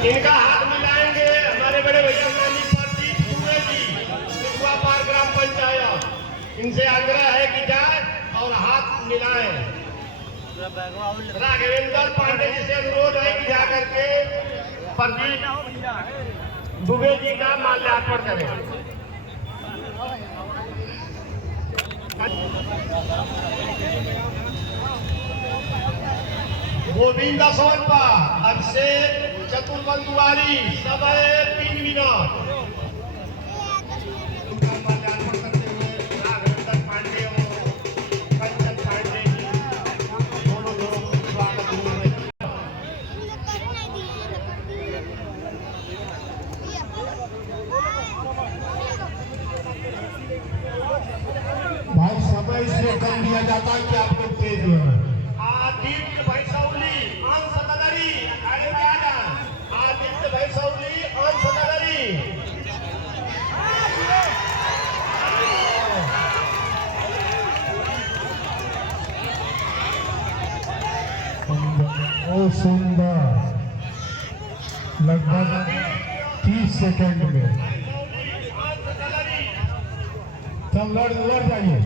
इनका हाथ मिलाएंगे हमारे बड़े भैया माननीय प्रदीप दुबे जी, सिकुआ पार ग्राम पंचायत। इनसे आग्रह है कि जाए और हाथ मिलाएं। राघवेंद्र पांडे जी से अनुरोध है कि जाकर के प्रदीप दुबे जी का माल्यार्पण करें। गोविंद सोनपा, अभिषेक चतुर्बंधुवारी, समय 3 मिनट। उनका माल्यार्पण करते हुए राघवेंद्र पांडे और कंचन पांडे जी दोनों लोग स्वागत हुए। भाई समय इसलिए कर दिया जाता है कि आप लोग तेज हो। आदित्य भैसौली अंश नगरी आगे क्या ना आदित्य भैसौली अंश नगरी। बहुत सुंदर, लगभग 30 सेकंड में। सब लड़ जाइए।